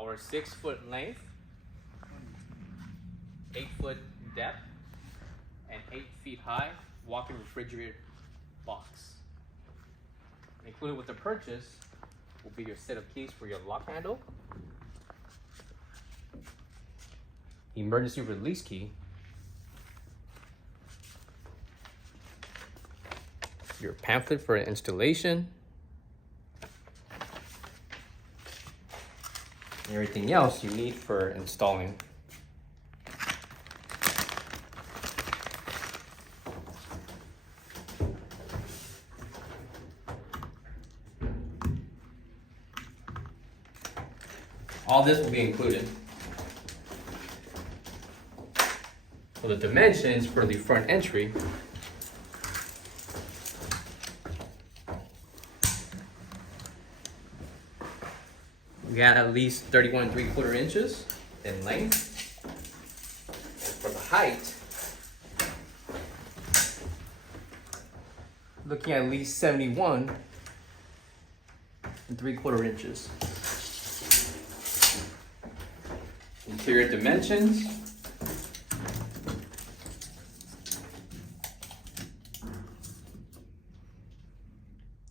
Our 6 foot length, 8 foot depth, and 8 feet high walk-in refrigerator box. Included with the purchase will be your set of keys for your lock handle, emergency release key, your pamphlet for installation, and everything else you need for installing. All this will be included. For the dimensions for the front entry, we got at least 31 3/4 inches in length. For the height, looking at least 71 3/4 inches. Interior dimensions,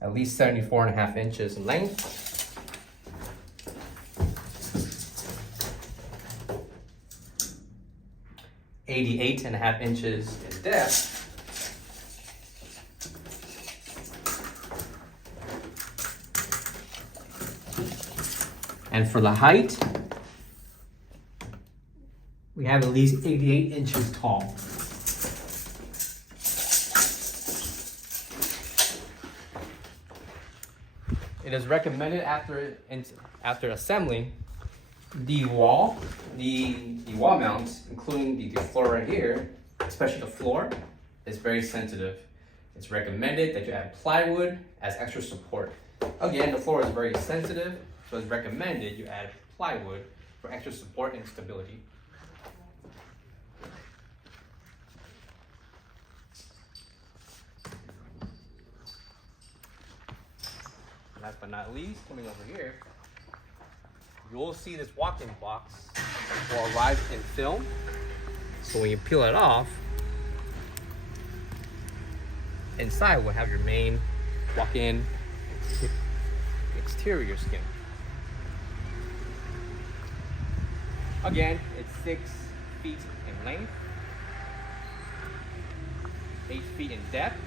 at least 74.5 inches in length. (88.5 inches in depth. And for the height, we have at least 88 inches tall. It is recommended after assembling the wall mounts, including the floor right here, especially the floor, is very sensitive. It's recommended that you add plywood as extra support. Again, the floor is very sensitive, so it's recommended you add plywood for extra support and stability. Last but not least, coming over here, you'll see this walk-in box will arrive in film. So when you peel it off, inside will have your main walk-in exterior skin. Again, it's 6 feet in length, 8 feet in depth,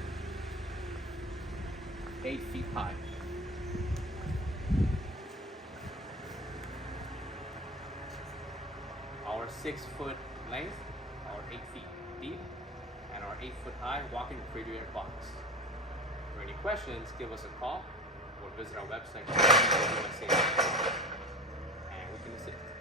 8 feet high. Our 6 foot length, our 8 feet deep, and our 8 foot high walk-in refrigerator box. For any questions, give us a call or visit our website and we can assist.